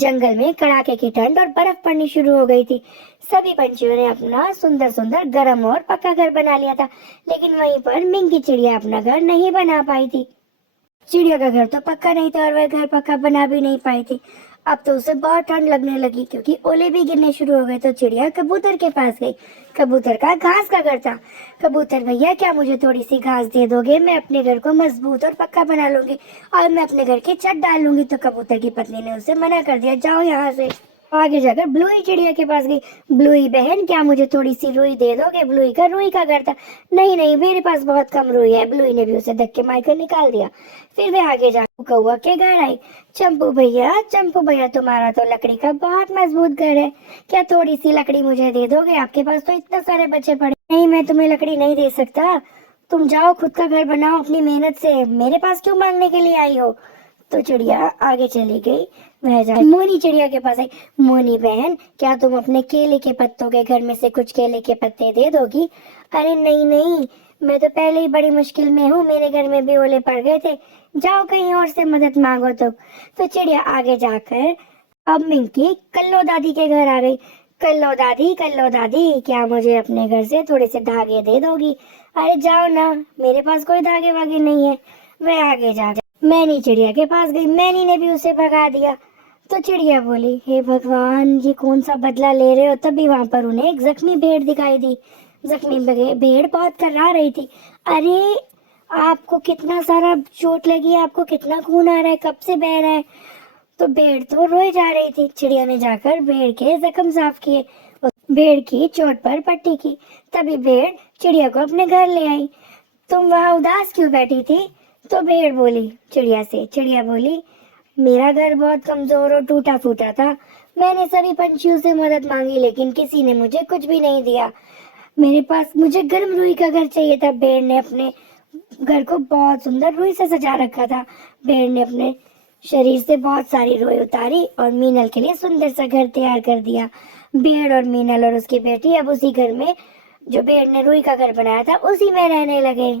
जंगल में कड़ाके की ठंड और बर्फ पड़नी शुरू हो गई थी। सभी पंछियों ने अपना सुंदर सुंदर गर्म और पक्का घर बना लिया था, लेकिन वहीं पर मिंकी चिड़िया अपना घर नहीं बना पाई थी। चिड़िया का घर तो पक्का नहीं था और वह घर पक्का बना भी नहीं पाई थी। अब तो उसे बहुत ठंड लगने लगी क्योंकि ओले भी गिरने शुरू हो गए। तो चिड़िया कबूतर के पास गई। कबूतर का घास का घर था। कबूतर भैया, क्या मुझे थोड़ी सी घास दे दोगे? मैं अपने घर को मजबूत और पक्का बना लूंगी और मैं अपने घर की छत डाल लूंगी। तो कबूतर की पत्नी ने उसे मना कर दिया, जाओ यहाँ से। आगे जाकर ब्लूई चिड़िया के पास गई। ब्लूई बहन, क्या मुझे थोड़ी सी रुई दे दोगे? ब्लूई का रुई का घर था। नहीं नहीं, मेरे पास बहुत कम रुई है। ब्लूई ने भी उसे धक्के मारकर निकाल दिया। फिर वे आगे जाकर कौवा के घर आई। चंपू भैया, तुम्हारा तो लकड़ी का बहुत मजबूत घर है, क्या थोड़ी सी लकड़ी मुझे दे दोगे? आपके पास तो इतने सारे बच्चे पड़े। नहीं, मैं तुम्हें लकड़ी नहीं दे सकता। तुम जाओ, खुद का घर बनाओ अपनी मेहनत से। मेरे पास क्यों मांगने के लिए आई हो? तो चिड़िया आगे चली गई। वह जा मोनी चिड़िया के पास आई। मोनी बहन, क्या तुम अपने केले के पत्तों के घर में से कुछ केले के पत्ते दे दोगी? अरे नहीं नहीं, मैं तो पहले ही बड़ी मुश्किल में हूँ, मेरे घर में भी ओले पड़ गए थे। जाओ कहीं और से मदद मांगो। तो चिड़िया आगे जाकर अब मिंकी कल्लो दादी के घर आ गई। कल्लो दादी, क्या मुझे अपने घर से थोड़े से धागे दे दोगी? अरे जाओ ना, मेरे पास कोई धागे वागे नहीं है। वह आगे जा मैनी चिड़िया के पास गई। मैनी ने भी उसे भगा दिया। तो चिड़िया बोली, हे भगवान, ये कौन सा बदला ले रहे हो? तभी वहां पर उन्हें एक जख्मी भेड़ दिखाई दी। जख्मी भेड़ बहुत कर्रा रही थी। अरे, आपको कितना सारा चोट लगी है? आपको कितना खून आ रहा है? कब से बह रहा है? तो भेड़ तो रोए जा रही थी। चिड़िया ने जाकर भेड़ के जख्म साफ किए, भेड़ की चोट पर पट्टी की। तभी भेड़ चिड़िया को अपने घर ले आई। तुम वहां उदास क्यों बैठी थी? तो भेड़ बोली चिड़िया बोली, मेरा घर बहुत कमजोर और टूटा फूटा था। मैंने सभी पंछियों से मदद मांगी, लेकिन किसी ने मुझे कुछ भी नहीं दिया। मुझे गर्म रुई का घर चाहिए था। भेड़ ने अपने घर को बहुत सुंदर रुई से सजा रखा था। भेड़ ने अपने शरीर से बहुत सारी रुई उतारी और मीनल के लिए सुंदर सा घर तैयार कर दिया। भेड़ और मीनल और उसकी बेटी अब उसी घर में, जो भेड़ ने रुई का घर बनाया था, उसी में रहने लगे।